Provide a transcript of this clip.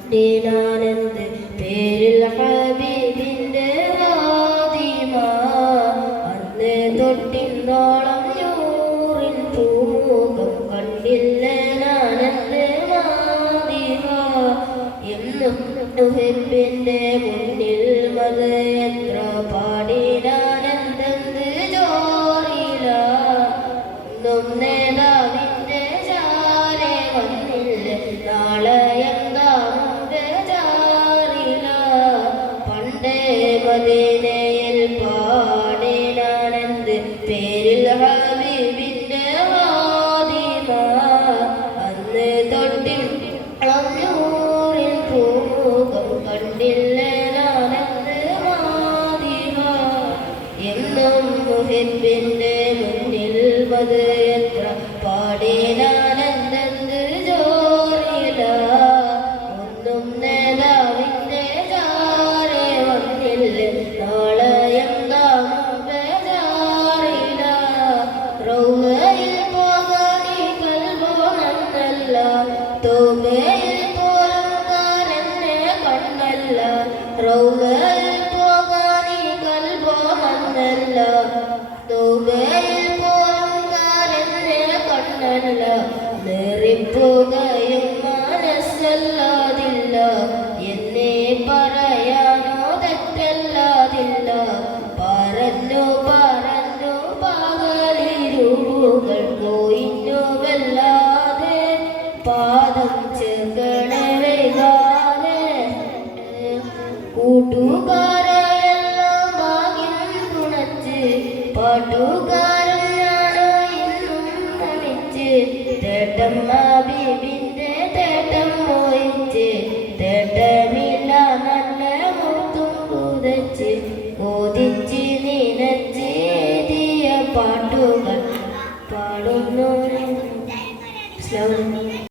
പാടിനാനന്ദ പേരിൽ ഹബീബിന്റെ വാദിമ അന്ന് തൊട്ടിന്നോളം നൂറിൻ പൂമുഖം കണ്ടില്ല നാനന്ദ വാദിമ എന്നും മുഹിബിന്റെ മുന്നിൽ മത എത്ര പാടിനാനന്ദ ജോറില ഒന്നും നേതാവിന്റെ ചാരെ വന്നില്ല നാളെ മദീനയിൽ പാടിനാനന്ദ പേരിൽ ഹബീബിന്റെ വാദിമ അന്ന് തൊട്ടിൽ നൂറിൻ പൂമുഖം കണ്ടില്ല നാനന്ദ വാദിമ എന്നും മുഹിബിന്റെ മുന്നിൽ മത എത്ര പാടിനാനന്ദ ജോറില ഒന്നും നേതാവിന്റെ നാളെ എന്താകും ബേജാറില്ല റൗളയിൽ പോകാനി കൽബോ നന്നല്ല തോബയിൽ പോലും കാരനെ കണ്ണല്ല റൗളയിൽ പോകാനി കൽബോ നന്നല്ല തോബയിൽ പോലും കാരനെ കണ്ണല്ല നേറിപ്പോകയും മനസ്സല്ലാതില്ല എന്നെ പറയാനോ തെറ്റല്ലാതില്ല പറഞ്ഞു പറഞ്ഞു പകലിരുകൾ പോയിന്നു വല്ലാതെ പാദം ചേർക്കണേ വൈകാതെ കൂട്ടുകാരെല്ലാം ഭാഗ്യം തുണച്ച് പാട്ടുകാരൻ ഞാനോ ഇന്നും നമിച്ച് തേട്ടം ഹബീബിന്റെ തേട്ടം മോഹിച്ച് തേട്ടമില്ല നല്ല മുത്തും പുതച്ച് ഓദിച്ച് നിനച്ച് എഴുതിയ പാട്ടുകൾ പാടുന്നു.